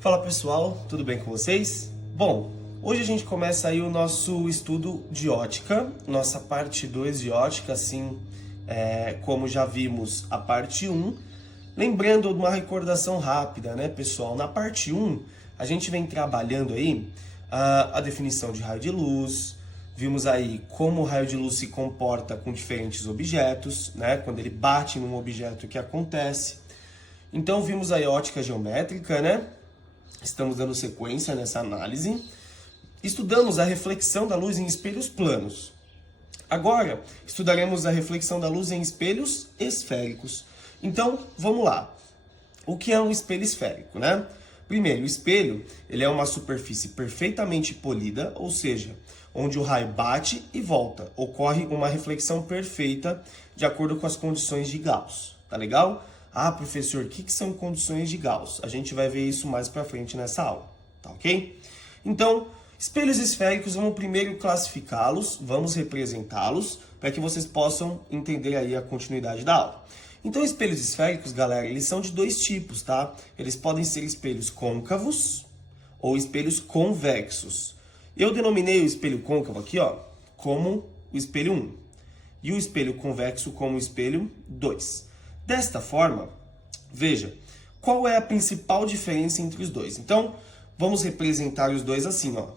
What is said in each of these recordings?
Fala pessoal, tudo bem com vocês? Bom, hoje a gente começa aí o nosso estudo de ótica, nossa parte 2 de ótica, assim como já vimos a parte 1. Lembrando uma recordação rápida, né pessoal? Na parte 1, a gente vem trabalhando aí a definição de raio de luz, vimos aí como o raio de luz se comporta com diferentes objetos, né? Quando ele bate num objeto, o que acontece. Então vimos aí a ótica geométrica, né? Estamos dando sequência nessa análise. Estudamos a reflexão da luz em espelhos planos. Agora, estudaremos a reflexão da luz em espelhos esféricos. Então, vamos lá. O que é um espelho esférico, né? Primeiro, o espelho, ele é uma superfície perfeitamente polida, ou seja, onde o raio bate e volta. Ocorre uma reflexão perfeita de acordo com as condições de Gauss. Tá legal? Ah, professor, o que são condições de Gauss? A gente vai ver isso mais pra frente nessa aula, tá ok? Então, espelhos esféricos, vamos primeiro classificá-los, vamos representá-los, para que vocês possam entender aí a continuidade da aula. Então, espelhos esféricos, galera, eles são de dois tipos, tá? Eles podem ser espelhos côncavos ou espelhos convexos. Eu denominei o espelho côncavo aqui, ó, como o espelho 1 e o espelho convexo como o espelho 2. Desta forma, veja, qual é a principal diferença entre os dois? Então, vamos representar os dois assim, ó.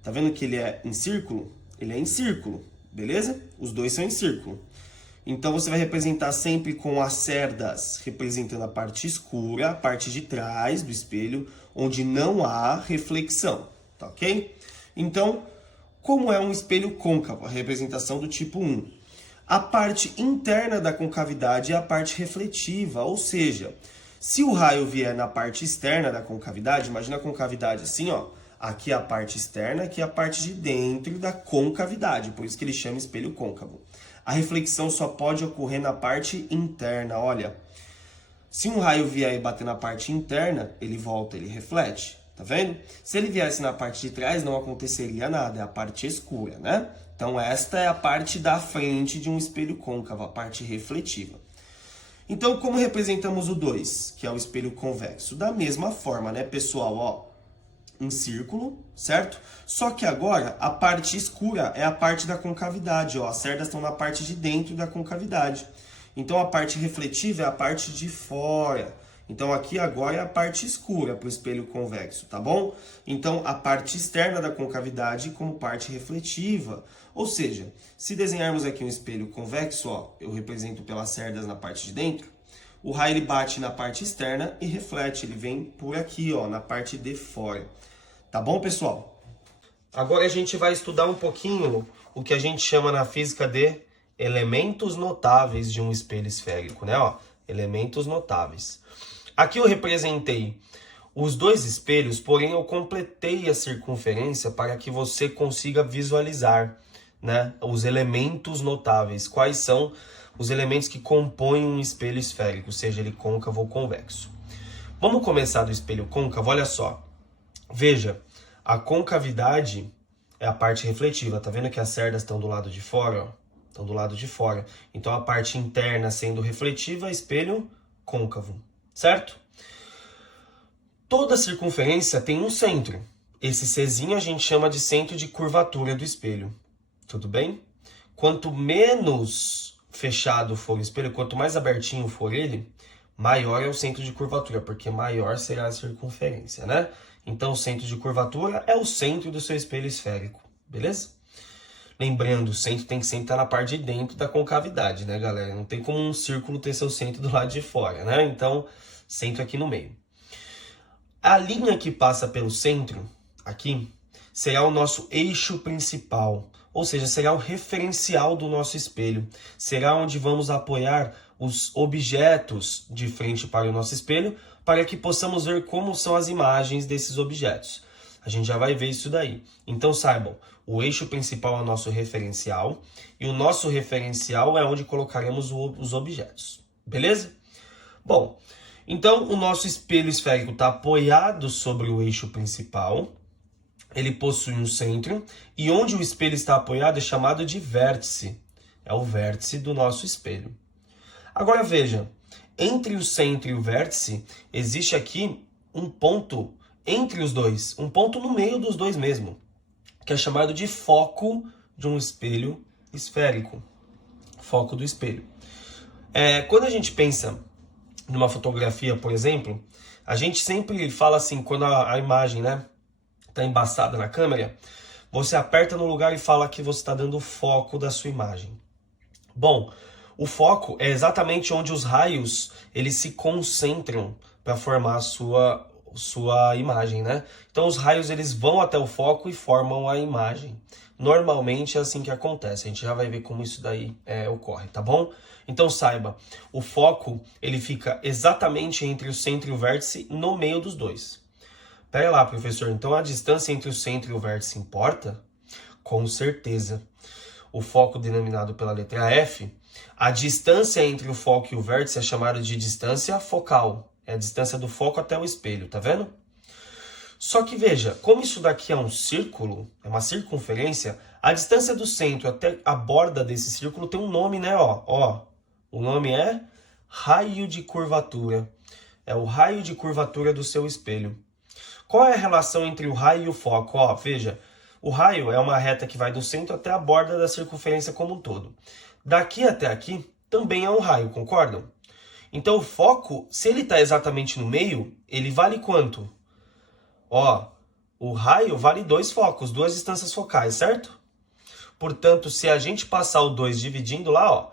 Tá vendo que ele é em círculo? Ele é em círculo, beleza? Os dois são em círculo. Então, você vai representar sempre com as cerdas representando a parte escura, a parte de trás do espelho, onde não há reflexão, tá ok? Então, como é um espelho côncavo, a representação do tipo 1? A parte interna da concavidade é a parte refletiva, ou seja, se o raio vier na parte externa da concavidade, imagina a concavidade assim, ó, aqui é a parte externa, aqui é a parte de dentro da concavidade, por isso que ele chama espelho côncavo. A reflexão só pode ocorrer na parte interna, olha. Se um raio vier e bater na parte interna, ele volta, ele reflete, tá vendo? Se ele viesse na parte de trás, não aconteceria nada, é a parte escura, né? Então esta é a parte da frente de um espelho côncavo, a parte refletiva. Então como representamos o 2, que é o espelho convexo? Da mesma forma, né, pessoal, ó, em círculo, certo? Só que agora a parte escura é a parte da concavidade, ó, as cerdas estão na parte de dentro da concavidade. Então a parte refletiva é a parte de fora. Então aqui agora é a parte escura para o espelho convexo, tá bom? Então a parte externa da concavidade como parte refletiva. Ou seja, se desenharmos aqui um espelho convexo, ó, eu represento pelas cerdas na parte de dentro, o raio ele bate na parte externa e reflete, ele vem por aqui, ó, na parte de fora. Tá bom, pessoal? Agora a gente vai estudar um pouquinho o que a gente chama na física de elementos notáveis de um espelho esférico, né? Ó, elementos notáveis. Aqui eu representei os dois espelhos, porém eu completei a circunferência para que você consiga visualizar, né, os elementos notáveis. Quais são os elementos que compõem um espelho esférico, seja ele côncavo ou convexo. Vamos começar do espelho côncavo, olha só. Veja, a concavidade é a parte refletiva, tá vendo que as cerdas estão do lado de fora, ó? Estão do lado de fora. Então a parte interna sendo refletiva, espelho côncavo, certo? Toda circunferência tem um centro. Esse Czinho a gente chama de centro de curvatura do espelho. Tudo bem? Quanto menos fechado for o espelho, quanto mais abertinho for ele, maior é o centro de curvatura, porque maior será a circunferência, né? Então, o centro de curvatura é o centro do seu espelho esférico, beleza? Lembrando, o centro tem que sempre estar na parte de dentro da concavidade, né, galera? Não tem como um círculo ter seu centro do lado de fora, né? Então, centro aqui no meio. A linha que passa pelo centro, aqui, será o nosso eixo principal, ou seja, será o referencial do nosso espelho. Será onde vamos apoiar os objetos de frente para o nosso espelho, para que possamos ver como são as imagens desses objetos. A gente já vai ver isso daí. Então saibam, o eixo principal é o nosso referencial, e o nosso referencial é onde colocaremos os objetos. Beleza? Bom, então o nosso espelho esférico está apoiado sobre o eixo principal, ele possui um centro, e onde o espelho está apoiado é chamado de vértice. É o vértice do nosso espelho. Agora veja, entre o centro e o vértice, existe aqui um ponto entre os dois, um ponto no meio dos dois mesmo, que é chamado de foco de um espelho esférico. Foco do espelho. Quando a gente pensa numa fotografia, por exemplo, a gente sempre fala assim, quando a imagem, né, tá embaçada na câmera, você aperta no lugar e fala que você está dando o foco da sua imagem. Bom, o foco é exatamente onde os raios eles se concentram para formar a sua imagem, né? Então os raios eles vão até o foco e formam a imagem. Normalmente é assim que acontece. A gente já vai ver como isso daí ocorre, tá bom? Então saiba, o foco ele fica exatamente entre o centro e o vértice, no meio dos dois. Pera lá, professor, então a distância entre o centro e o vértice importa? Com certeza. O foco denominado pela letra F, a distância entre o foco e o vértice é chamada de distância focal. É a distância do foco até o espelho, tá vendo? Só que veja, como isso daqui é um círculo, é uma circunferência, a distância do centro até a borda desse círculo tem um nome, né? O nome é raio de curvatura. É o raio de curvatura do seu espelho. Qual é a relação entre o raio e o foco? Veja, o raio é uma reta que vai do centro até a borda da circunferência como um todo. Daqui até aqui também é um raio, concordam? Então o foco, se ele está exatamente no meio, ele vale quanto? O raio vale 2 focos, 2 distâncias focais, certo? Portanto, se a gente passar o 2 dividindo lá,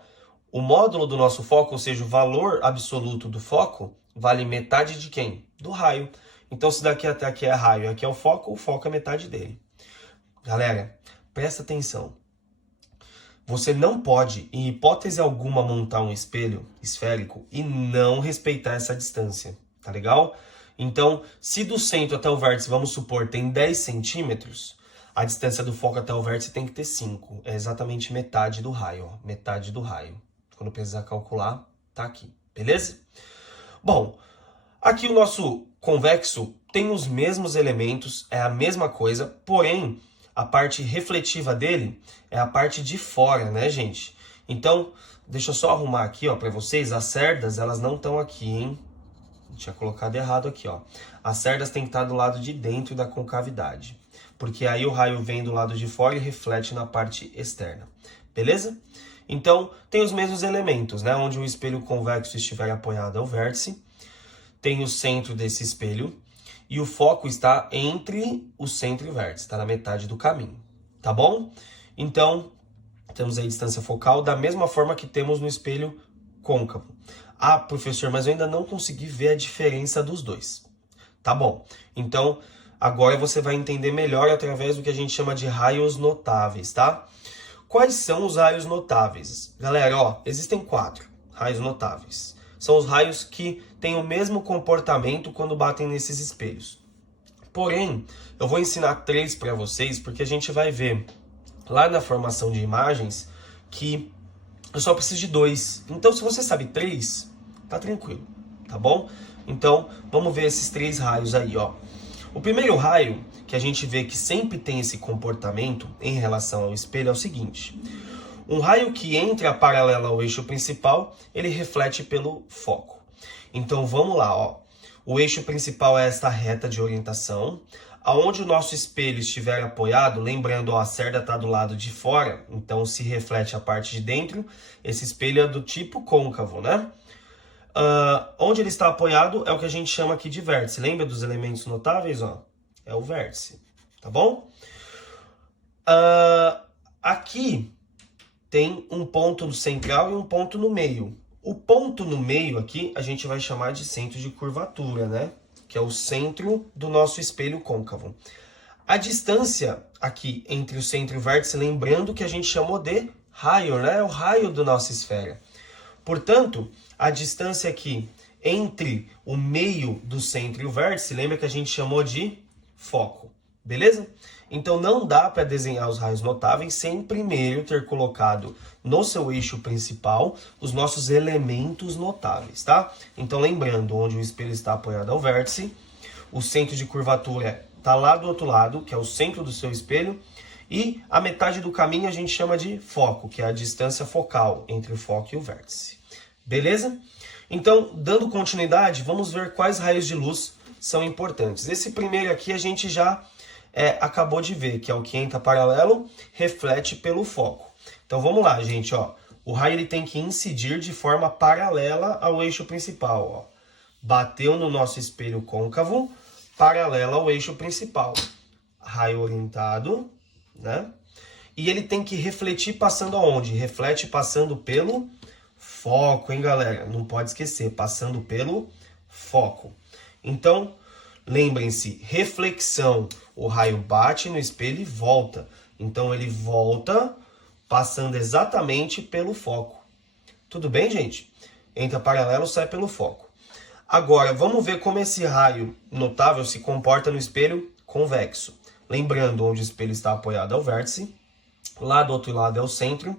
o módulo do nosso foco, ou seja, o valor absoluto do foco, vale metade de quem? Do raio. Então, se daqui até aqui é raio e aqui é o foco é metade dele. Galera, presta atenção. Você não pode, em hipótese alguma, montar um espelho esférico e não respeitar essa distância, tá legal? Então, se do centro até o vértice, vamos supor, tem 10 centímetros, a distância do foco até o vértice tem que ter 5. É exatamente metade do raio, metade do raio. Quando precisar calcular, tá aqui, beleza? Bom, aqui o nosso convexo tem os mesmos elementos, é a mesma coisa, porém, a parte refletiva dele é a parte de fora, né, gente? Então, deixa eu só arrumar aqui, para vocês, as cerdas, elas não estão aqui, hein? Tinha colocado errado aqui, As cerdas têm que estar do lado de dentro da concavidade, porque aí o raio vem do lado de fora e reflete na parte externa, beleza? Então, tem os mesmos elementos, né? Onde o espelho convexo estiver apoiado ao vértice, tem o centro desse espelho, e o foco está entre o centro e o vértice, está na metade do caminho, tá bom? Então, temos aí a distância focal da mesma forma que temos no espelho côncavo. Professor, mas eu ainda não consegui ver a diferença dos dois. Tá bom, então agora você vai entender melhor através do que a gente chama de raios notáveis, tá? Quais são os raios notáveis? Galera, existem 4 raios notáveis. São os raios que têm o mesmo comportamento quando batem nesses espelhos. Porém, eu vou ensinar 3 para vocês, porque a gente vai ver lá na formação de imagens que eu só preciso de 2. Então, se você sabe 3, tá tranquilo, tá bom? Então, vamos ver esses 3 raios aí, O primeiro raio, que a gente vê que sempre tem esse comportamento em relação ao espelho, é o seguinte. Um raio que entra paralelo ao eixo principal, ele reflete pelo foco. Então, vamos lá, O eixo principal é esta reta de orientação. Aonde o nosso espelho estiver apoiado, lembrando, a cerda está do lado de fora, então se reflete a parte de dentro. Esse espelho é do tipo côncavo, né? Onde ele está apoiado é o que a gente chama aqui de vértice. Lembra dos elementos notáveis? É o vértice, tá bom? Aqui tem um ponto no central e um ponto no meio. O ponto no meio aqui a gente vai chamar de centro de curvatura, né? Que é o centro do nosso espelho côncavo. A distância aqui entre o centro e o vértice, lembrando que a gente chamou de raio, né? É o raio da nossa esfera. Portanto, a distância aqui entre o meio do centro e o vértice, lembra que a gente chamou de foco, beleza? Então não dá para desenhar os raios notáveis sem primeiro ter colocado no seu eixo principal os nossos elementos notáveis, tá? Então lembrando, onde o espelho está apoiado ao vértice, o centro de curvatura está lá do outro lado, que é o centro do seu espelho, e a metade do caminho a gente chama de foco, que é a distância focal entre o foco e o vértice. Beleza? Então, dando continuidade, vamos ver quais raios de luz são importantes. Esse primeiro aqui a gente já acabou de ver, que é o que entra paralelo, reflete pelo foco. Então vamos lá, gente, ó. O raio ele tem que incidir de forma paralela ao eixo principal, ó. Bateu no nosso espelho côncavo, paralela ao eixo principal. Raio orientado, né? E ele tem que refletir passando aonde? Reflete passando pelo foco, hein, galera? Não pode esquecer, passando pelo foco. Então, lembrem-se, reflexão. O raio bate no espelho e volta. Então, ele volta passando exatamente pelo foco. Tudo bem, gente? Entra paralelo, sai pelo foco. Agora, vamos ver como esse raio notável se comporta no espelho convexo. Lembrando, onde o espelho está apoiado é o vértice, lá do outro lado é o centro,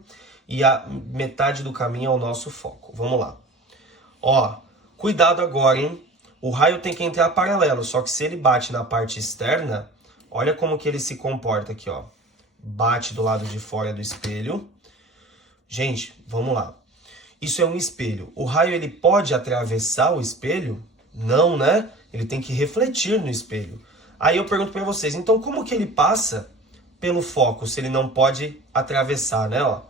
e a metade do caminho é o nosso foco. Vamos lá. Ó, cuidado agora, hein? O raio tem que entrar paralelo, só que se ele bate na parte externa, olha como que ele se comporta aqui, ó. Bate do lado de fora do espelho. Gente, vamos lá. Isso é um espelho. O raio ele pode atravessar o espelho? Não, né? Ele tem que refletir no espelho. Aí eu pergunto para vocês, então como que ele passa pelo foco se ele não pode atravessar, né? Ó,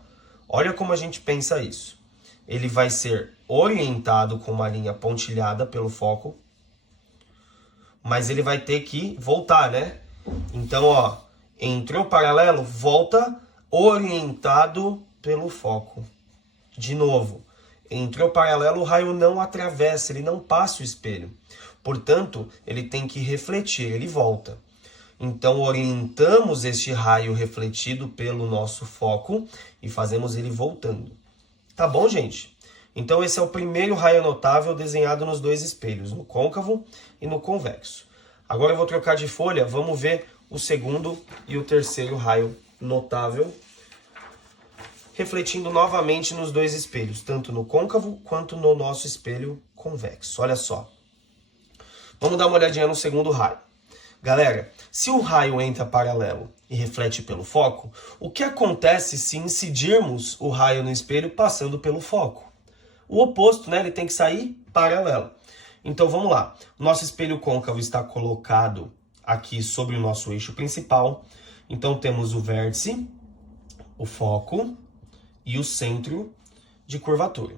olha como a gente pensa isso. Ele vai ser orientado com uma linha pontilhada pelo foco, mas ele vai ter que voltar, né? Então, ó, entrou paralelo, volta orientado pelo foco. De novo, entrou paralelo, o raio não atravessa, ele não passa o espelho. Portanto, ele tem que refletir, ele volta. Então, orientamos este raio refletido pelo nosso foco e fazemos ele voltando. Tá bom, gente? Então, esse é o primeiro raio notável desenhado nos dois espelhos, no côncavo e no convexo. Agora eu vou trocar de folha, vamos ver o segundo e o terceiro raio notável, refletindo novamente nos dois espelhos, tanto no côncavo quanto no nosso espelho convexo. Olha só. Vamos dar uma olhadinha no segundo raio. Galera, se o raio entra paralelo e reflete pelo foco, o que acontece se incidirmos o raio no espelho passando pelo foco? O oposto, né? Ele tem que sair paralelo. Então vamos lá. O nosso espelho côncavo está colocado aqui sobre o nosso eixo principal. Então temos o vértice, o foco e o centro de curvatura.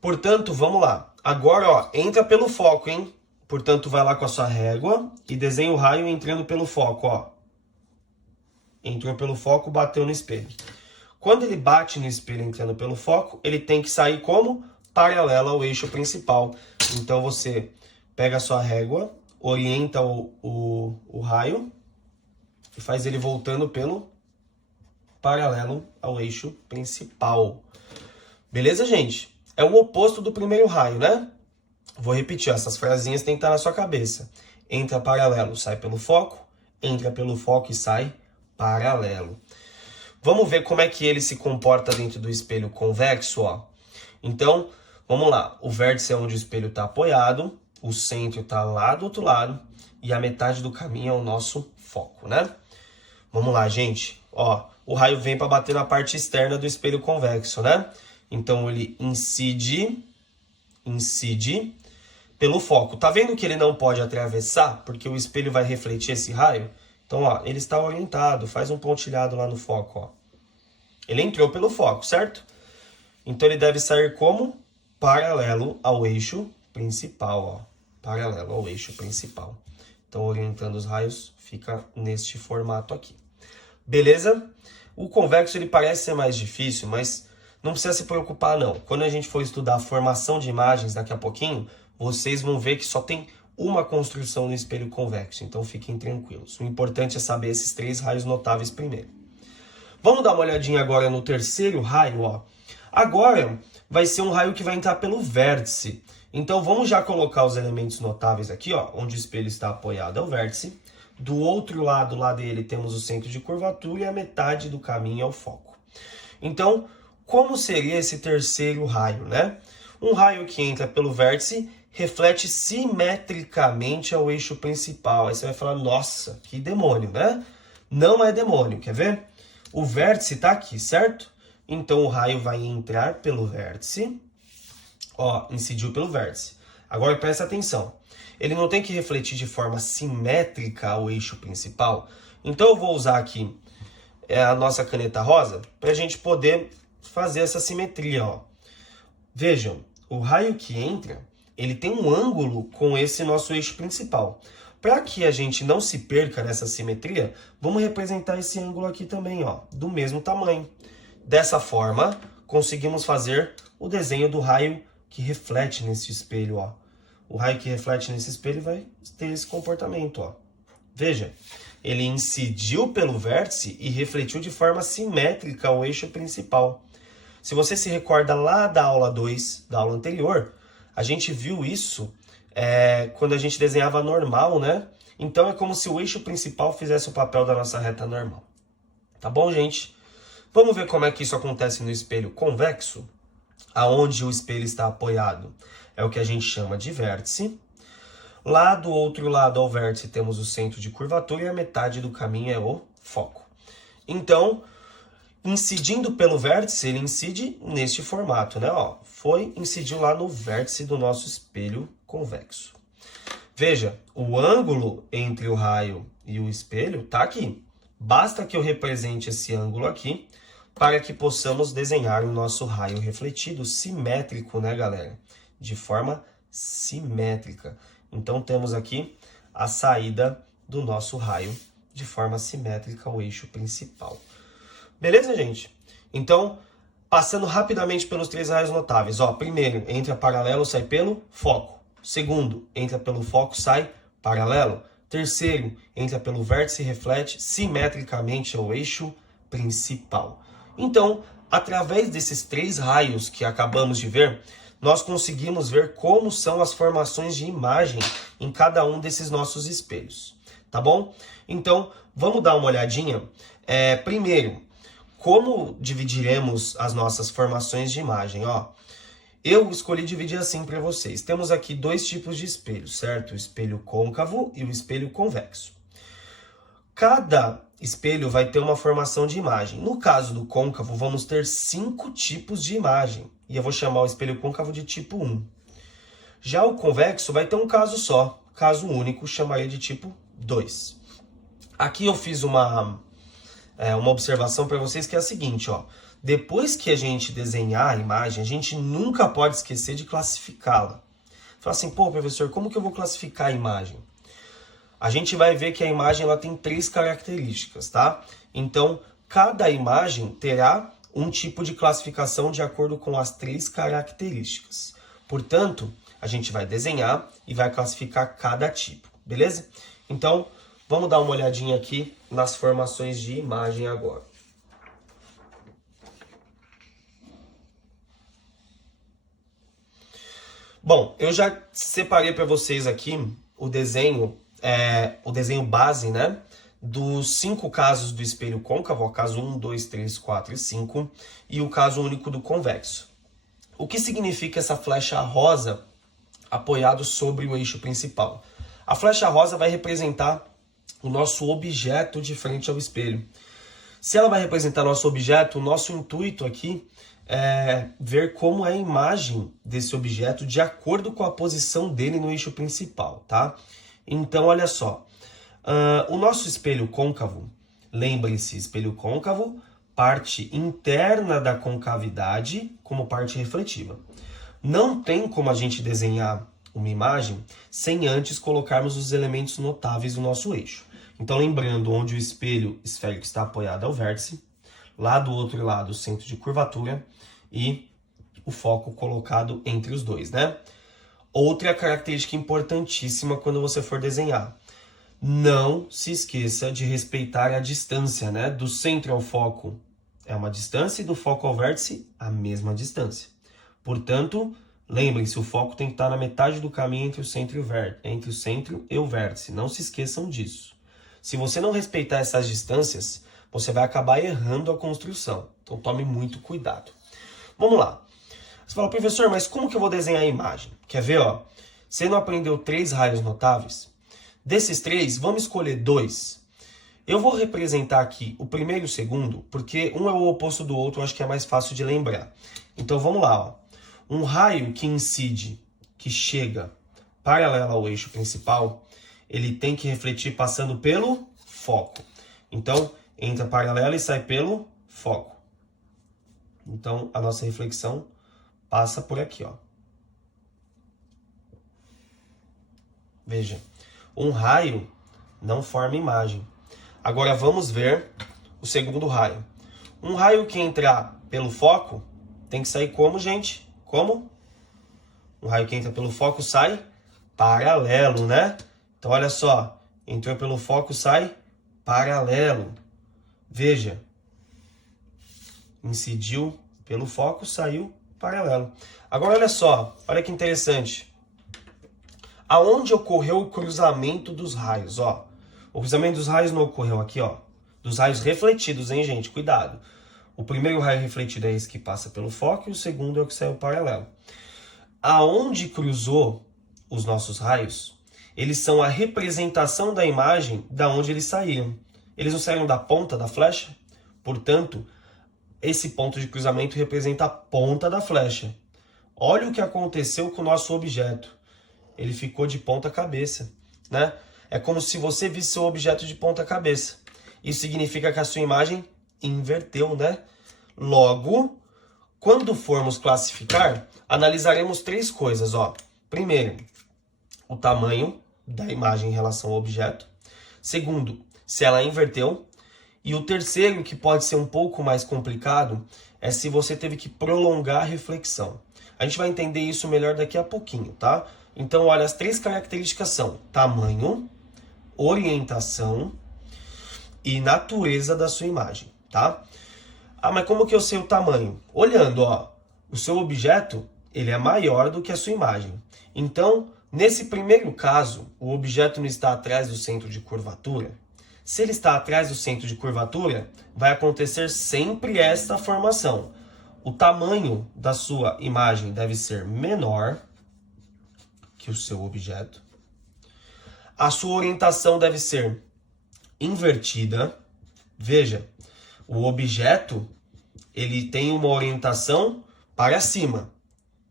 Portanto, vamos lá. Agora, ó, entra pelo foco, hein? Portanto, vai lá com a sua régua e desenha o raio entrando pelo foco, ó. Entrou pelo foco, bateu no espelho. Quando ele bate no espelho entrando pelo foco, ele tem que sair como? Paralelo ao eixo principal. Então, você pega a sua régua, orienta o raio e faz ele voltando pelo paralelo ao eixo principal. Beleza, gente? É o oposto do primeiro raio, né? Vou repetir, essas frasinhas têm que estar na sua cabeça. Entra paralelo, sai pelo foco. Entra pelo foco e sai paralelo. Vamos ver como é que ele se comporta dentro do espelho convexo, ó. Então, vamos lá. O vértice é onde o espelho está apoiado. O centro está lá do outro lado. E a metade do caminho é o nosso foco, né? Vamos lá, gente. Ó, o raio vem para bater na parte externa do espelho convexo, né? Então, ele incide pelo foco. Tá vendo que ele não pode atravessar? Porque o espelho vai refletir esse raio? Então, ó, ele está orientado. Faz um pontilhado lá no foco, ó. Ele entrou pelo foco, certo? Então, ele deve sair como? Paralelo ao eixo principal, ó. Paralelo ao eixo principal. Então, orientando os raios, fica neste formato aqui. Beleza? O convexo, ele parece ser mais difícil, mas não precisa se preocupar, não. Quando a gente for estudar a formação de imagens daqui a pouquinho, vocês vão ver que só tem uma construção no espelho convexo. Então, fiquem tranquilos. O importante é saber esses três raios notáveis primeiro. Vamos dar uma olhadinha agora no terceiro raio, ó. Agora, vai ser um raio que vai entrar pelo vértice. Então, vamos já colocar os elementos notáveis aqui, ó. Onde o espelho está apoiado é o vértice. Do outro lado, lá dele, temos o centro de curvatura e a metade do caminho é o foco. Então, como seria esse terceiro raio, né? Um raio que entra pelo vértice reflete simetricamente ao eixo principal. Aí você vai falar, nossa, que demônio, né? Não é demônio, quer ver? O vértice está aqui, certo? Então, o raio vai entrar pelo vértice. Ó, incidiu pelo vértice. Agora presta atenção. Ele não tem que refletir de forma simétrica ao eixo principal. Então eu vou usar aqui a nossa caneta rosa para a gente poder fazer essa simetria, ó. Vejam, o raio que entra, ele tem um ângulo com esse nosso eixo principal. Para que a gente não se perca nessa simetria, vamos representar esse ângulo aqui também, ó, do mesmo tamanho. Dessa forma, conseguimos fazer o desenho do raio que reflete nesse espelho, ó. O raio que reflete nesse espelho vai ter esse comportamento, ó. Veja, ele incidiu pelo vértice e refletiu de forma simétrica ao eixo principal. Se você se recorda lá da aula 2, da aula anterior, a gente viu isso quando a gente desenhava normal, né? Então é como se o eixo principal fizesse o papel da nossa reta normal. Tá bom, gente? Vamos ver como é que isso acontece no espelho convexo, aonde o espelho está apoiado. É o que a gente chama de vértice. Lá do outro lado ao vértice temos o centro de curvatura e a metade do caminho é o foco. Então, incidindo pelo vértice, ele incide neste formato, né? Ó, incidiu lá no vértice do nosso espelho convexo. Veja, o ângulo entre o raio e o espelho está aqui. Basta que eu represente esse ângulo aqui para que possamos desenhar o nosso raio refletido simétrico, né, galera? De forma simétrica. Então, temos aqui a saída do nosso raio de forma simétrica ao eixo principal. Beleza, gente? Então, passando rapidamente pelos 3 raios notáveis. Ó, primeiro, entra paralelo, sai pelo foco. Segundo, entra pelo foco, sai paralelo. Terceiro, entra pelo vértice e reflete simetricamente ao eixo principal. Então, através desses 3 raios que acabamos de ver, nós conseguimos ver como são as formações de imagem em cada um desses nossos espelhos. Tá bom? Então, vamos dar uma olhadinha. Primeiro, como dividiremos as nossas formações de imagem? Ó, eu escolhi dividir assim para vocês. Temos aqui 2 tipos de espelhos, certo? O espelho côncavo e o espelho convexo. Cada espelho vai ter uma formação de imagem. No caso do côncavo, vamos ter 5 tipos de imagem. E eu vou chamar o espelho côncavo de tipo 1. Já o convexo vai ter um caso só, caso único, chamaria de tipo 2. Aqui eu fiz uma observação para vocês que é a seguinte, ó. Depois que a gente desenhar a imagem, a gente nunca pode esquecer de classificá-la. Fala assim, pô, professor, como que eu vou classificar a imagem? A gente vai ver que a imagem ela tem 3 características, tá? Então, cada imagem terá um tipo de classificação de acordo com as 3 características. Portanto, a gente vai desenhar e vai classificar cada tipo, beleza? Então, vamos dar uma olhadinha aqui nas formações de imagem agora. Bom, eu já separei para vocês aqui o desenho base, né? Dos 5 casos do espelho côncavo, ó, caso 1, 2, 3, 4 e 5, e o caso único do convexo. O que significa essa flecha rosa apoiado sobre o eixo principal? A flecha rosa vai representar o nosso objeto de frente ao espelho. Se ela vai representar nosso objeto, o nosso intuito aqui é ver como é a imagem desse objeto de acordo com a posição dele no eixo principal, tá? Então, olha só. O nosso espelho côncavo, lembre-se, espelho côncavo, parte interna da concavidade como parte refletiva. Não tem como a gente desenhar uma imagem sem antes colocarmos os elementos notáveis do nosso eixo. Então, lembrando onde o espelho esférico está apoiado ao vértice, lá do outro lado o centro de curvatura e o foco colocado entre os dois, né? Outra característica importantíssima quando você for desenhar. Não se esqueça de respeitar a distância, né? Do centro ao foco é uma distância e do foco ao vértice a mesma distância. Portanto, lembrem-se, o foco tem que estar na metade do caminho entre o centro e o vértice. Não se esqueçam disso. Se você não respeitar essas distâncias, você vai acabar errando a construção. Então tome muito cuidado. Vamos lá. Você fala, professor, mas como que eu vou desenhar a imagem? Quer ver, ó? Você não aprendeu 3 raios notáveis? Desses 3, vamos escolher 2. Eu vou representar aqui o primeiro e o segundo, porque um é o oposto do outro, eu acho que é mais fácil de lembrar. Então vamos lá, ó. Um raio que incide, que chega paralela ao eixo principal, ele tem que refletir passando pelo foco. Então, entra paralela e sai pelo foco. Então, a nossa reflexão passa por aqui, ó. Veja, um raio não forma imagem. Agora vamos ver o segundo raio. Um raio que entrar pelo foco tem que sair como, gente? Como? Um raio que entra pelo foco sai paralelo, né? Então, olha só. Entrou pelo foco, sai paralelo. Veja. Incidiu pelo foco, saiu paralelo. Agora, olha só. Olha que interessante. Aonde ocorreu o cruzamento dos raios, ó? O cruzamento dos raios não ocorreu aqui, ó. Dos raios refletidos, hein, gente? Cuidado. O primeiro raio refletido é esse que passa pelo foco e o segundo é o que saiu paralelo. Aonde cruzou os nossos raios, eles são a representação da imagem da onde eles saíram. Eles não saíram da ponta da flecha? Portanto, esse ponto de cruzamento representa a ponta da flecha. Olha o que aconteceu com o nosso objeto. Ele ficou de ponta cabeça, né? É como se você visse seu objeto de ponta cabeça. Isso significa que a sua imagem inverteu, né? Logo, quando formos classificar, analisaremos três coisas, ó. Primeiro, o tamanho da imagem em relação ao objeto. Segundo, se ela inverteu. E o terceiro, que pode ser um pouco mais complicado, é se você teve que prolongar a reflexão. A gente vai entender isso melhor daqui a pouquinho, tá? Então, olha, as três características são tamanho, orientação e natureza da sua imagem, tá? Ah, mas como que eu sei o tamanho? Olhando, ó, o seu objeto, ele é maior do que a sua imagem. Então, nesse primeiro caso, o objeto não está atrás do centro de curvatura. Se ele está atrás do centro de curvatura, vai acontecer sempre esta formação. O tamanho da sua imagem deve ser menor que o seu objeto. A sua orientação deve ser invertida. Veja, o objeto ele tem uma orientação para cima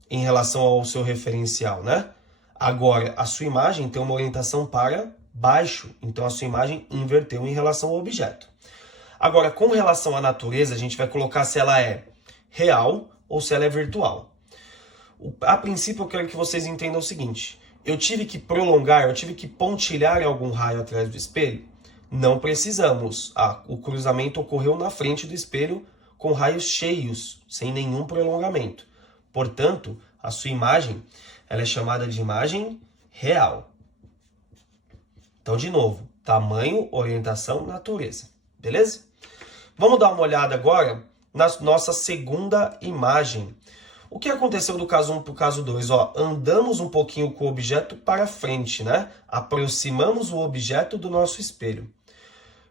em relação ao seu referencial, né? Agora, a sua imagem tem uma orientação para baixo, então a sua imagem inverteu em relação ao objeto. Agora, com relação à natureza, a gente vai colocar se ela é real ou se ela é virtual. A princípio, eu quero que vocês entendam o seguinte. Eu tive que prolongar, eu tive que pontilhar algum raio atrás do espelho? Não precisamos. O cruzamento ocorreu na frente do espelho com raios cheios, sem nenhum prolongamento. Portanto, a sua imagem ela é chamada de imagem real. Então, de novo, tamanho, orientação, natureza. Beleza? Vamos dar uma olhada agora na nossa segunda imagem. O que aconteceu do caso 1 para o caso 2? Ó, andamos um pouquinho com o objeto para frente, né? Aproximamos o objeto do nosso espelho.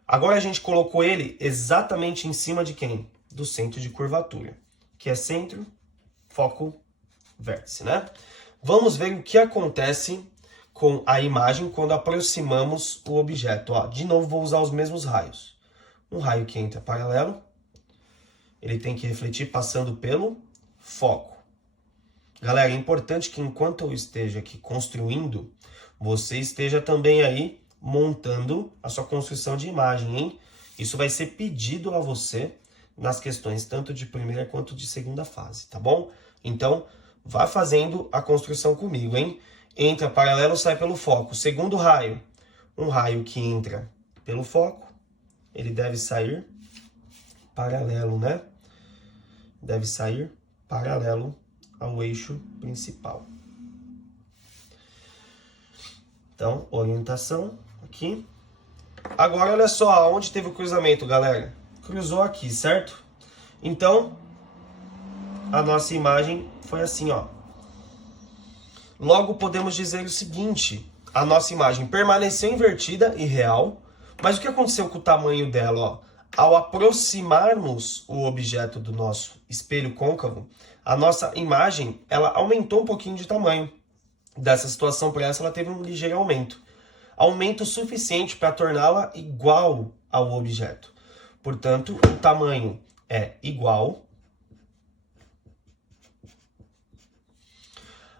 Agora a gente colocou ele exatamente em cima de quem? Do centro de curvatura, que é centro, foco, vértice, né? Vamos ver o que acontece com a imagem quando aproximamos o objeto. Ó, de novo, vou usar os mesmos raios. Um raio que entra paralelo, ele tem que refletir passando pelo foco. Galera, é importante que enquanto eu esteja aqui construindo, você esteja também aí montando a sua construção de imagem, hein? Isso vai ser pedido a você nas questões tanto de primeira quanto de segunda fase, tá bom? Então, vá fazendo a construção comigo, hein? Entra paralelo, sai pelo foco. Segundo raio, um raio que entra pelo foco, ele deve sair paralelo, né? Deve sair paralelo ao eixo principal. Então, orientação aqui. Agora, olha só, onde teve o cruzamento, galera? Cruzou aqui, certo? Então, a nossa imagem foi assim, ó. Logo, podemos dizer o seguinte, a nossa imagem permaneceu invertida e real, mas o que aconteceu com o tamanho dela, ó? Ao aproximarmos o objeto do nosso espelho côncavo, a nossa imagem, ela aumentou um pouquinho de tamanho. Dessa situação para essa, ela teve um ligeiro aumento. Aumento suficiente para torná-la igual ao objeto. Portanto, o tamanho é igual.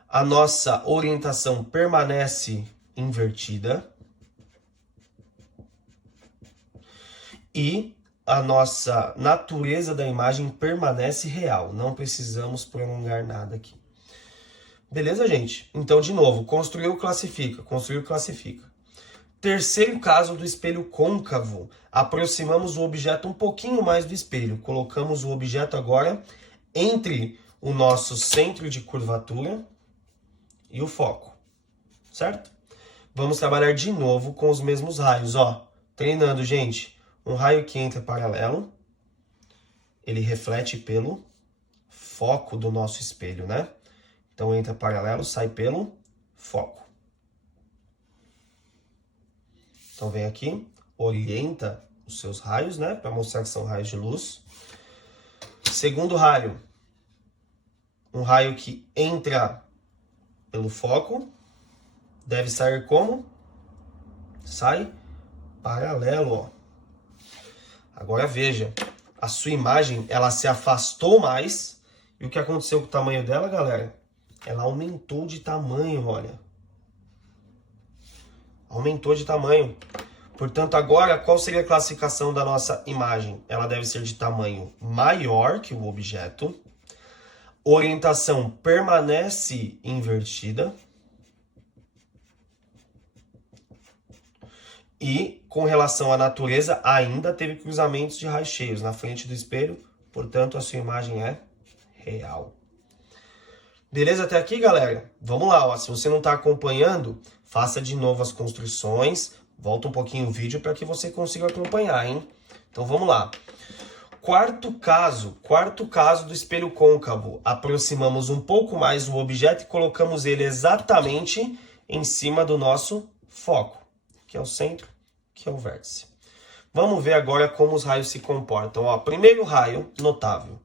a nossa orientação permanece invertida e a nossa natureza da imagem permanece real. Não precisamos prolongar nada aqui. Beleza, gente? Então, de novo, construiu, classifica, construiu, classifica. Terceiro caso do espelho côncavo. Aproximamos o objeto um pouquinho mais do espelho. Colocamos o objeto agora entre o nosso centro de curvatura e o foco, certo? Vamos trabalhar de novo com os mesmos raios, ó. Treinando, gente. Um raio que entra paralelo, ele reflete pelo foco do nosso espelho, né? Então, entra paralelo, sai pelo foco. Então, vem aqui, orienta os seus raios, né? Para mostrar que são raios de luz. Segundo raio, um raio que entra pelo foco, deve sair como? Sai paralelo, ó. Agora veja, a sua imagem, ela se afastou mais. E o que aconteceu com o tamanho dela, galera? Ela aumentou de tamanho, olha. Aumentou de tamanho. Portanto, agora, qual seria a classificação da nossa imagem? Ela deve ser de tamanho maior que o objeto. Orientação permanece invertida. E, com relação à natureza, ainda teve cruzamentos de raios cheios na frente do espelho. Portanto, a sua imagem é real. Beleza até aqui, galera? Vamos lá, ó. Se você não está acompanhando, faça de novo as construções. Volta um pouquinho o vídeo para que você consiga acompanhar, hein? Então, vamos lá. Quarto caso do espelho côncavo. Aproximamos um pouco mais o objeto e colocamos ele exatamente em cima do nosso foco, que é o centro, que é o vértice. Vamos ver agora como os raios se comportam. Ó, primeiro raio, notável.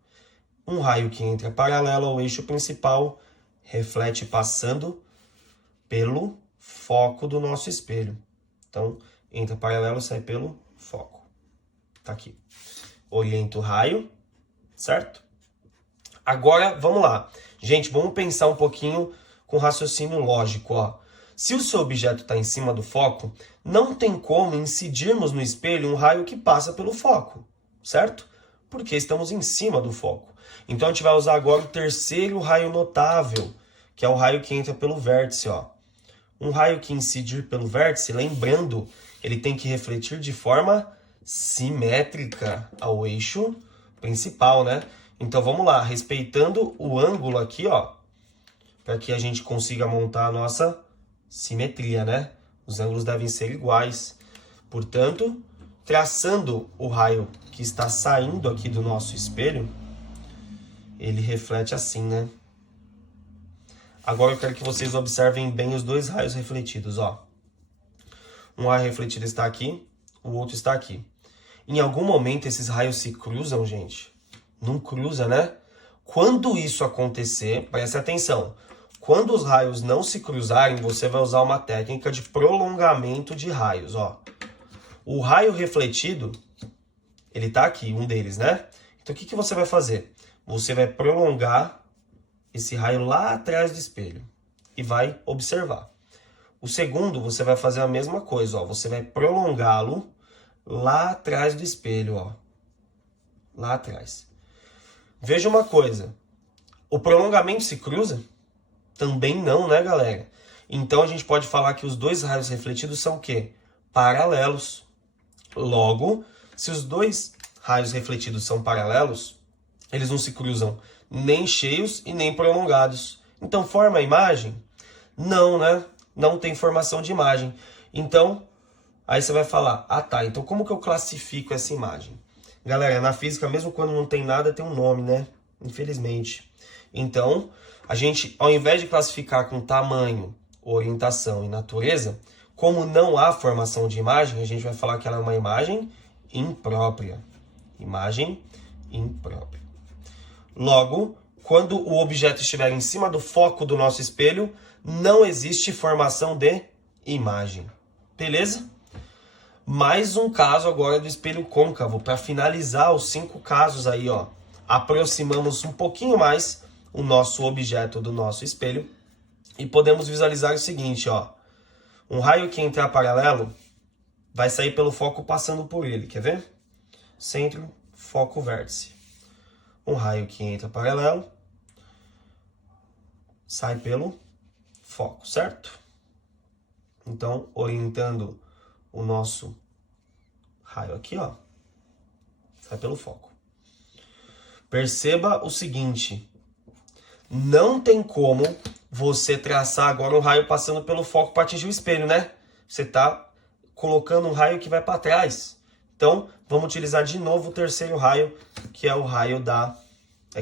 Um raio que entra paralelo ao eixo principal, reflete passando pelo foco do nosso espelho. Então, entra paralelo, sai pelo foco. Tá aqui. Orienta o raio, certo? Agora, vamos lá. Gente, vamos pensar um pouquinho com raciocínio lógico, ó. Se o seu objeto está em cima do foco, não tem como incidirmos no espelho um raio que passa pelo foco, certo? Porque estamos em cima do foco. Então, a gente vai usar agora o terceiro raio notável, que é o raio que entra pelo vértice, ó. Um raio que incidir pelo vértice, lembrando, ele tem que refletir de forma simétrica ao eixo principal, né? Então, vamos lá, respeitando o ângulo aqui, ó, para que a gente consiga montar a nossa simetria, né? Os ângulos devem ser iguais. Portanto, traçando o raio que está saindo aqui do nosso espelho, ele reflete assim, né? Agora eu quero que vocês observem bem os dois raios refletidos, ó. Um raio refletido está aqui, o outro está aqui. Em algum momento esses raios se cruzam, gente? Não cruza, né? Quando isso acontecer, preste atenção. Quando os raios não se cruzarem, você vai usar uma técnica de prolongamento de raios, ó. O raio refletido, ele tá aqui, um deles, né? Então, o que você vai fazer? Você vai prolongar esse raio lá atrás do espelho e vai observar. O segundo, você vai fazer a mesma coisa, ó. Você vai prolongá-lo lá atrás do espelho, ó. Lá atrás. Veja uma coisa. O prolongamento se cruza? Também não, né, galera? Então, a gente pode falar que os dois raios refletidos são o quê? Paralelos. Logo, se os dois raios refletidos são paralelos, eles não se cruzam nem cheios e nem prolongados. Então, forma a imagem? Não, né? Não tem formação de imagem. Então, aí você vai falar, ah tá, então como que eu classifico essa imagem? Galera, na física, mesmo quando não tem nada, tem um nome, né? Infelizmente. Então, a gente, ao invés de classificar com tamanho, orientação e natureza, como não há formação de imagem, a gente vai falar que ela é uma imagem imprópria. Imagem imprópria. Logo, quando o objeto estiver em cima do foco do nosso espelho, não existe formação de imagem. Beleza? Mais um caso agora do espelho côncavo, para finalizar os 5 casos aí, ó. Aproximamos um pouquinho mais o nosso objeto do nosso espelho E podemos visualizar o seguinte, ó. Um raio que entrar paralelo vai sair pelo foco passando por ele, quer ver? Centro, foco, vértice. Um raio que entra paralelo sai pelo foco, certo? Então, orientando o nosso raio aqui, ó, sai pelo foco. Perceba o seguinte, não tem como você traçar agora um raio passando pelo foco para atingir o espelho, né? Você está colocando um raio que vai para trás. Então, vamos utilizar de novo o terceiro raio, que é o raio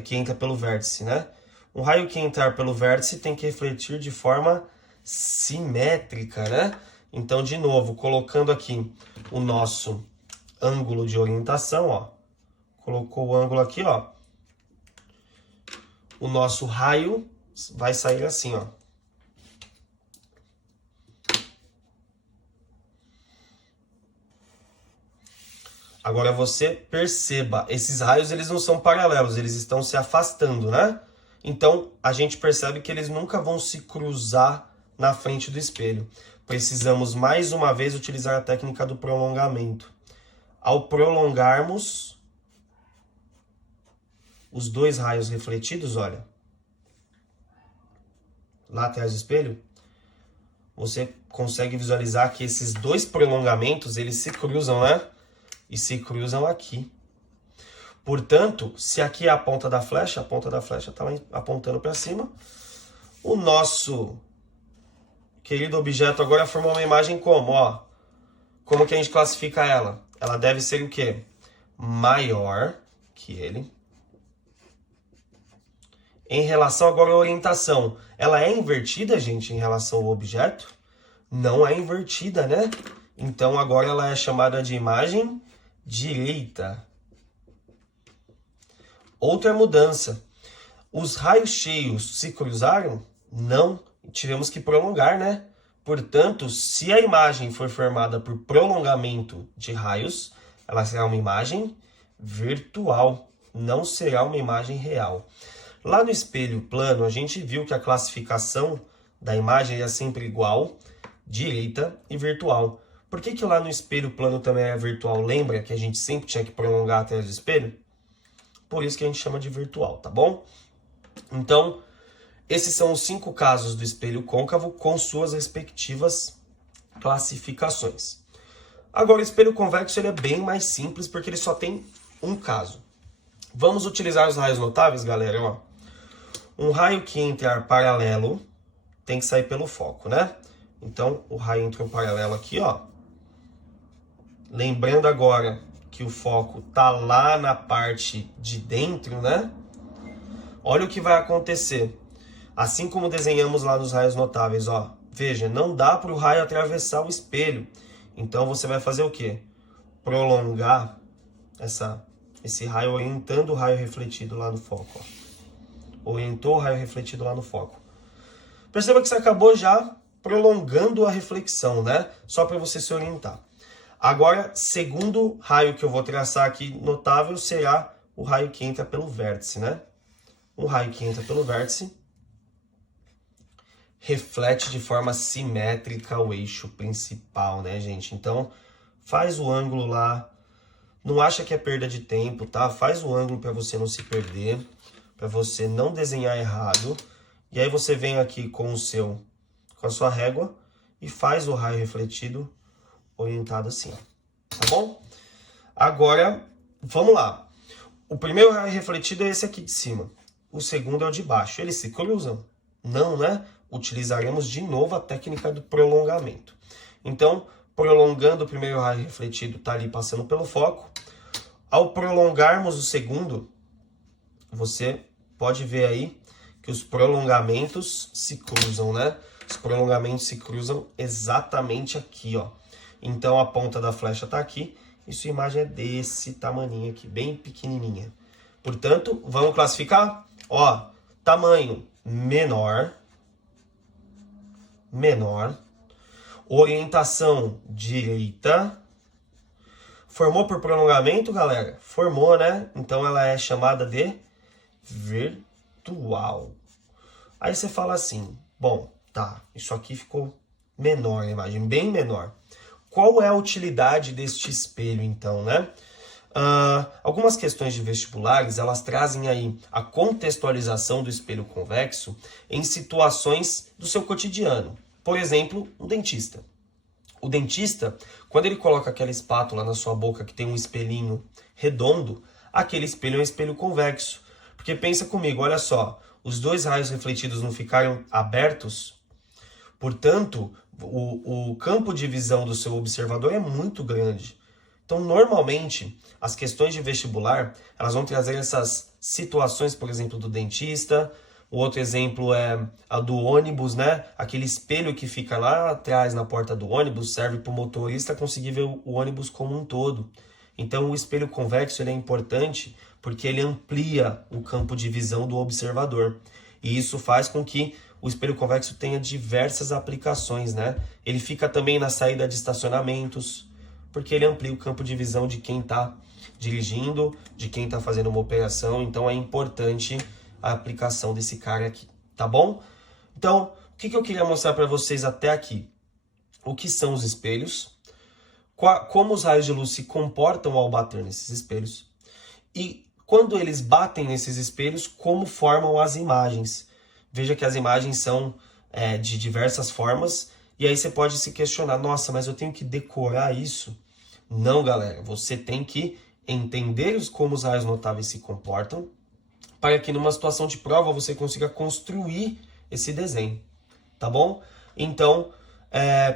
que entra pelo vértice, né? Um raio que entrar pelo vértice tem que refletir de forma simétrica, né? Então, de novo, colocando aqui o nosso ângulo de orientação, ó. Colocou o ângulo aqui, ó. O nosso raio vai sair assim, ó. Agora você perceba, esses raios eles não são paralelos, eles estão se afastando, né? Então a gente percebe que eles nunca vão se cruzar na frente do espelho. Precisamos mais uma vez utilizar a técnica do prolongamento. Ao prolongarmos os dois raios refletidos, olha, lá atrás do espelho, você consegue visualizar que esses dois prolongamentos, eles se cruzam, né? E se cruzam aqui. Portanto, se aqui é a ponta da flecha está lá apontando para cima. O nosso querido objeto agora formou uma imagem como, ó? Como que a gente classifica ela? Ela deve ser o quê? Maior que ele. Em relação agora à orientação, ela é invertida, gente, em relação ao objeto? Não é invertida, né? Então agora ela é chamada de imagem direita. Outra mudança. Os raios cheios se cruzaram? Não. Tivemos que prolongar, né? Portanto, se a imagem for formada por prolongamento de raios, ela será uma imagem virtual, não será uma imagem real. Lá no espelho plano, a gente viu que a classificação da imagem é sempre igual, direita e virtual. Por que lá no espelho plano também é virtual? Lembra que a gente sempre tinha que prolongar atrás do espelho? Por isso que a gente chama de virtual, tá bom? Então, esses são os 5 casos do espelho côncavo com suas respectivas classificações. Agora, o espelho convexo ele é bem mais simples porque ele só tem um caso. Vamos utilizar os raios notáveis, galera, ó. Um raio que entrar paralelo tem que sair pelo foco, né? Então, o raio entrou paralelo aqui, ó. Lembrando agora que o foco tá lá na parte de dentro, né? Olha o que vai acontecer. Assim como desenhamos lá nos raios notáveis, ó. Veja, não dá para o raio atravessar o espelho. Então, você vai fazer o quê? Prolongar esse raio orientando o raio refletido lá no foco, ó. Orientou o raio refletido lá no foco. Perceba que você acabou já prolongando a reflexão, né? Só para você se orientar. Agora, segundo raio que eu vou traçar aqui notável será o raio que entra pelo vértice, né? Um raio que entra pelo vértice reflete de forma simétrica o eixo principal, né, gente? Então, faz o ângulo lá. Não acha que é perda de tempo, tá? Faz o ângulo para você não se perder, para você não desenhar errado. E aí você vem aqui com a sua régua e faz o raio refletido orientado assim, tá bom? Agora, vamos lá. O primeiro raio refletido é esse aqui de cima. O segundo é o de baixo. Eles se cruzam? Não, né? Utilizaremos de novo a técnica do prolongamento. Então, prolongando o primeiro raio refletido, tá ali passando pelo foco. Ao prolongarmos o segundo, você pode ver aí que os prolongamentos se cruzam, né? Os prolongamentos se cruzam exatamente aqui, ó. Então, a ponta da flecha tá aqui e sua imagem é desse tamaninho aqui, bem pequenininha. Portanto, vamos classificar? Ó, tamanho menor, orientação direita. Formou por prolongamento, galera? Formou, né? Então ela é chamada de virtual. Aí você fala assim, bom, Tá, isso aqui ficou menor a imagem, bem menor. Qual é a utilidade deste espelho, então, né? Algumas questões de vestibulares, elas trazem aí a contextualização do espelho convexo em situações do seu cotidiano. Por exemplo, um dentista. O dentista, quando ele coloca aquela espátula na sua boca que tem um espelhinho redondo, aquele espelho é um espelho convexo. Porque pensa comigo, olha só, os dois raios refletidos não ficaram abertos, portanto, o campo de visão do seu observador é muito grande. Então, normalmente, as questões de vestibular, elas vão trazer essas situações, por exemplo, do dentista. O outro exemplo é a do ônibus, né? Aquele espelho que fica lá atrás na porta do ônibus serve para o motorista conseguir ver o ônibus como um todo. Então, o espelho convexo ele é importante porque ele amplia o campo de visão do observador. E isso faz com que o espelho convexo tenha diversas aplicações, né? Ele fica também na saída de estacionamentos, porque ele amplia o campo de visão de quem está dirigindo, de quem está fazendo uma operação. Então é importante a aplicação desse cara aqui, tá bom? Então, o que eu queria mostrar para vocês até aqui? O que são os espelhos, como os raios de luz se comportam ao bater nesses espelhos e quando eles batem nesses espelhos, como formam as imagens. Veja que as imagens são de diversas formas. E aí você pode se questionar, nossa, mas eu tenho que decorar isso? Não, galera, você tem que entender como os raios notáveis se comportam, para que numa situação de prova você consiga construir esse desenho, tá bom? Então,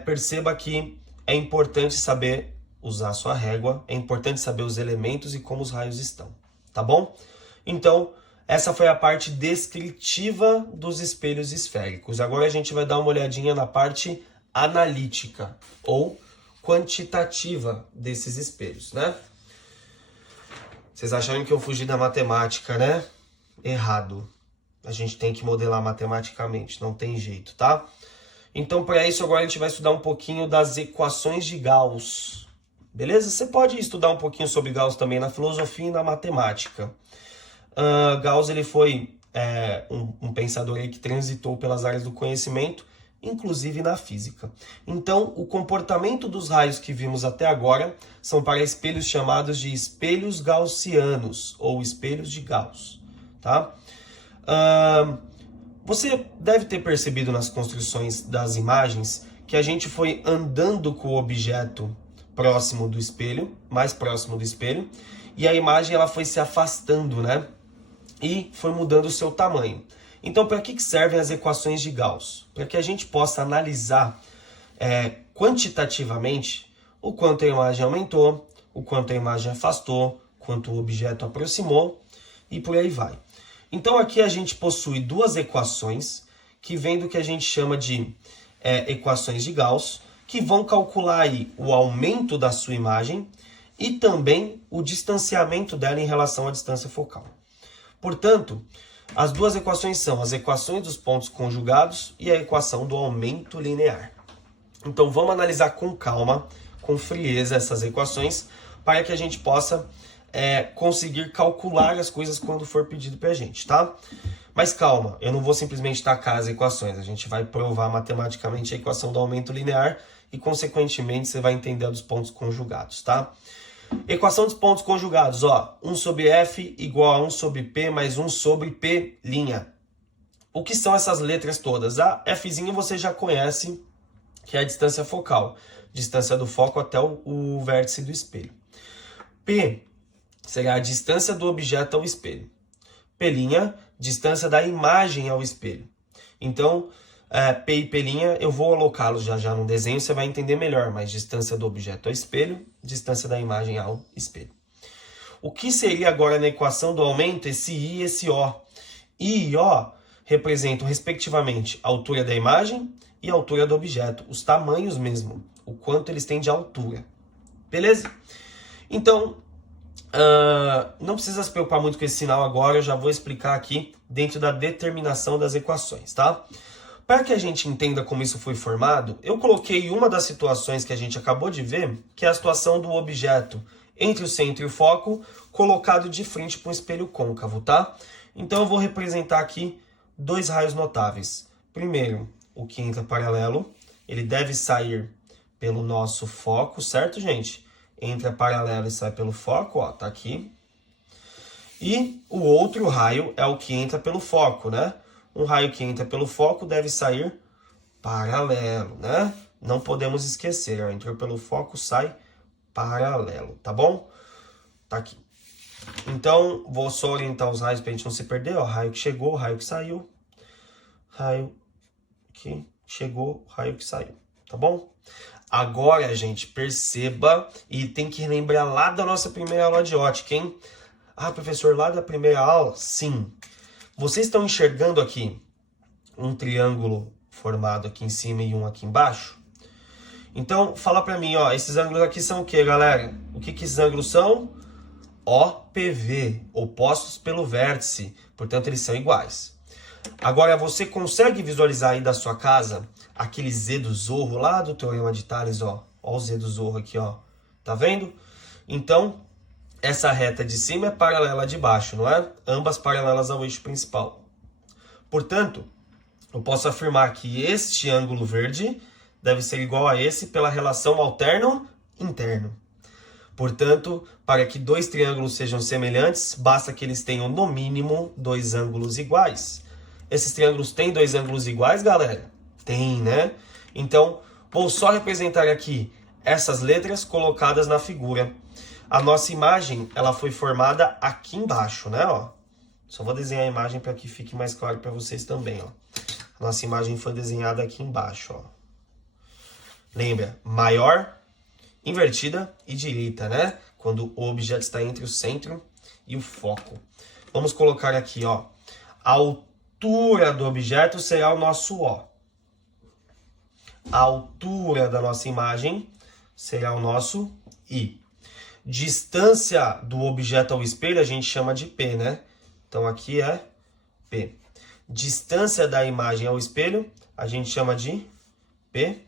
perceba que é importante saber usar a sua régua, é importante saber os elementos e como os raios estão, tá bom? Então, essa foi a parte descritiva dos espelhos esféricos. Agora a gente vai dar uma olhadinha na parte analítica ou quantitativa desses espelhos, né? Vocês acharam que eu fugi da matemática, né? Errado. A gente tem que modelar matematicamente, não tem jeito, tá? Então, para isso, agora a gente vai estudar um pouquinho das equações de Gauss. Beleza? Você pode estudar um pouquinho sobre Gauss também na filosofia e na matemática. Gauss ele foi um pensador aí que transitou pelas áreas do conhecimento, inclusive na física. Então, o comportamento dos raios que vimos até agora são para espelhos chamados de espelhos gaussianos, ou espelhos de Gauss, tá? Você deve ter percebido nas construções das imagens que a gente foi andando com o objeto próximo do espelho, mais próximo do espelho, e a imagem ela foi se afastando, né? E foi mudando o seu tamanho. Então, para que servem as equações de Gauss? Para que a gente possa analisar quantitativamente o quanto a imagem aumentou, o quanto a imagem afastou, quanto o objeto aproximou e por aí vai. Então, aqui a gente possui duas equações que vêm do que a gente chama de equações de Gauss, que vão calcular aí o aumento da sua imagem e também o distanciamento dela em relação à distância focal. Portanto, as duas equações são as equações dos pontos conjugados e a equação do aumento linear. Então vamos analisar com calma, com frieza essas equações, para que a gente possa conseguir calcular as coisas quando for pedido para a gente, tá? Mas calma, eu não vou simplesmente tacar as equações, a gente vai provar matematicamente a equação do aumento linear e, consequentemente, você vai entender a dos pontos conjugados, tá? Equação dos pontos conjugados, ó, 1 sobre F igual a 1 sobre P mais 1 sobre P'. O que são essas letras todas? A Fzinho você já conhece, que é a distância focal, distância do foco até o vértice do espelho. P será a distância do objeto ao espelho. P', distância da imagem ao espelho. Então, P e P' eu vou colocá-los já no desenho, você vai entender melhor, mas distância do objeto ao espelho, distância da imagem ao espelho. O que seria agora na equação do aumento esse I e esse O? I e O representam, respectivamente, a altura da imagem e a altura do objeto, os tamanhos mesmo, o quanto eles têm de altura. Beleza? Então, não precisa se preocupar muito com esse sinal agora, eu já vou explicar aqui dentro da determinação das equações, tá? Para que a gente entenda como isso foi formado, eu coloquei uma das situações que a gente acabou de ver, que é a situação do objeto entre o centro e o foco, colocado de frente para um espelho côncavo, tá? Então eu vou representar aqui dois raios notáveis. Primeiro, o que entra paralelo, ele deve sair pelo nosso foco, certo, gente? Entra paralelo e sai pelo foco, ó, tá aqui. E o outro raio é o que entra pelo foco, né? Um raio que entra pelo foco deve sair paralelo, né? Não podemos esquecer, ó, entrou pelo foco, sai paralelo, tá bom? Tá aqui. Então, vou só orientar os raios pra gente não se perder, ó. Raio que chegou, raio que saiu. Raio que chegou, raio que saiu, tá bom? Agora, gente, perceba e tem que lembrar lá da nossa primeira aula de ótica, hein? Ah, professor, lá da primeira aula? Sim. Vocês estão enxergando aqui um triângulo formado aqui em cima e um aqui embaixo? Então, fala pra mim, ó, esses ângulos aqui são o que, galera? O que esses ângulos são? OPV, opostos pelo vértice, portanto eles são iguais. Agora, você consegue visualizar aí da sua casa aquele Z do Zorro lá do Teorema de Tales, ó? Ó o Z do Zorro aqui, ó. Tá vendo? Então, essa reta de cima é paralela à de baixo, não é? Ambas paralelas ao eixo principal. Portanto, eu posso afirmar que este ângulo verde deve ser igual a esse pela relação alterno-interno. Portanto, para que dois triângulos sejam semelhantes, basta que eles tenham no mínimo dois ângulos iguais. Esses triângulos têm dois ângulos iguais, galera? Tem, né? Então, vou só representar aqui essas letras colocadas na figura. A nossa imagem, ela foi formada aqui embaixo, né? Ó. Só vou desenhar a imagem para que fique mais claro para vocês também, ó. A nossa imagem foi desenhada aqui embaixo, ó. Lembra? Maior, invertida e direita, né? Quando o objeto está entre o centro e o foco. Vamos colocar aqui, ó. A altura do objeto será o nosso O. A altura da nossa imagem será o nosso I. Distância do objeto ao espelho a gente chama de P, né? Então aqui é P. Distância da imagem ao espelho a gente chama de P'.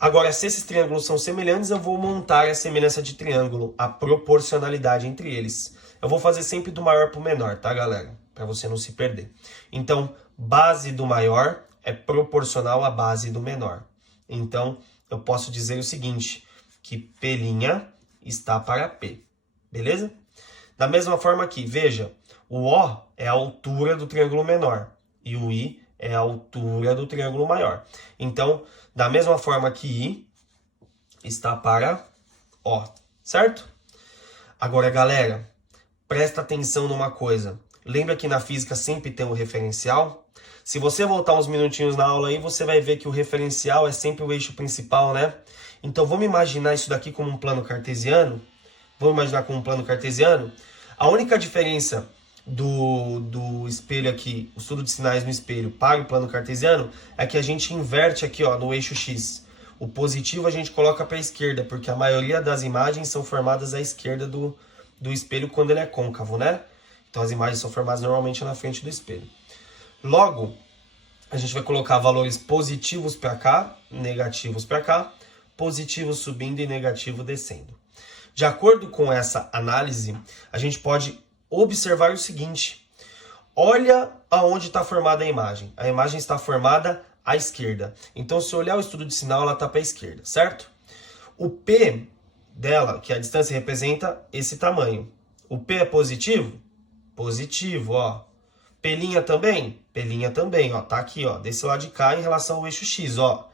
Agora, se esses triângulos são semelhantes, eu vou montar a semelhança de triângulo, a proporcionalidade entre eles. Eu vou fazer sempre do maior para o menor, tá, galera? Para você não se perder. Então, base do maior é proporcional à base do menor. Então, eu posso dizer o seguinte, que P' está para P, beleza? Da mesma forma aqui, veja, o O é a altura do triângulo menor e o I é a altura do triângulo maior. Então, da mesma forma que I está para O, certo? Agora, galera, presta atenção numa coisa. Lembra que na física sempre tem um referencial? Se você voltar uns minutinhos na aula aí, você vai ver que o referencial é sempre o eixo principal, né? Então, vamos imaginar isso daqui como um plano cartesiano? Vamos imaginar como um plano cartesiano? A única diferença do espelho aqui, o estudo de sinais no espelho para o plano cartesiano, é que a gente inverte aqui, ó, no eixo X. O positivo a gente coloca para a esquerda, porque a maioria das imagens são formadas à esquerda do espelho quando ele é côncavo, né? Então as imagens são formadas normalmente na frente do espelho. Logo, a gente vai colocar valores positivos para cá, negativos para cá, positivo subindo e negativo descendo. De acordo com essa análise, a gente pode observar o seguinte. Olha aonde está formada a imagem. A imagem está formada à esquerda. Então, se olhar o estudo de sinal, ela está para a esquerda, certo? O P dela, que a distância representa esse tamanho. O P é positivo? Positivo, ó. P' também? P' também, ó. Tá aqui, ó. Desse lado de cá em relação ao eixo X, ó.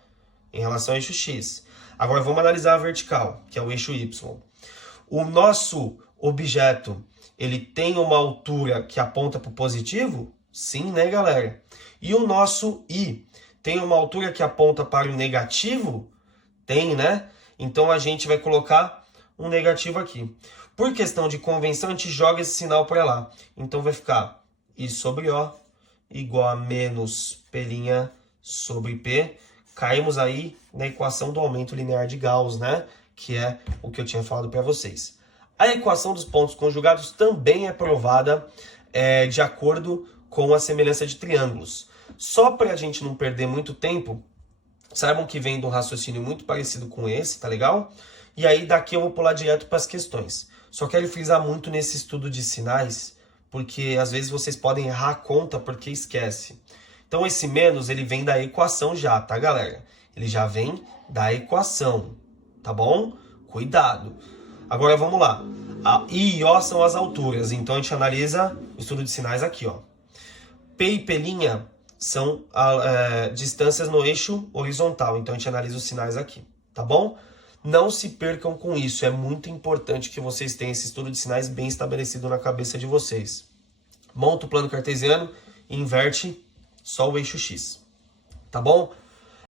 Em relação ao eixo X. Agora, vamos analisar a vertical, que é o eixo Y. O nosso objeto, ele tem uma altura que aponta para o positivo? Sim, né, galera? E o nosso I tem uma altura que aponta para o negativo? Tem, né? Então, a gente vai colocar um negativo aqui. Por questão de convenção, a gente joga esse sinal para lá. Então, vai ficar I sobre O igual a menos P' sobre P. Caímos aí na equação do aumento linear de Gauss, né? Que é o que eu tinha falado para vocês. A equação dos pontos conjugados também é provada de acordo com a semelhança de triângulos. Só para a gente não perder muito tempo, saibam que vem de um raciocínio muito parecido com esse, tá legal? E aí daqui eu vou pular direto para as questões. Só quero frisar muito nesse estudo de sinais, porque às vezes vocês podem errar a conta porque esquece. Então esse menos, ele vem da equação já, tá, galera? Ele já vem da equação, tá bom? Cuidado. Agora vamos lá. A I e O são as alturas, então a gente analisa o estudo de sinais aqui, ó. P e P' são distâncias no eixo horizontal, então a gente analisa os sinais aqui, tá bom? Não se percam com isso, é muito importante que vocês tenham esse estudo de sinais bem estabelecido na cabeça de vocês. Monta o plano cartesiano e inverte só o eixo X, tá bom?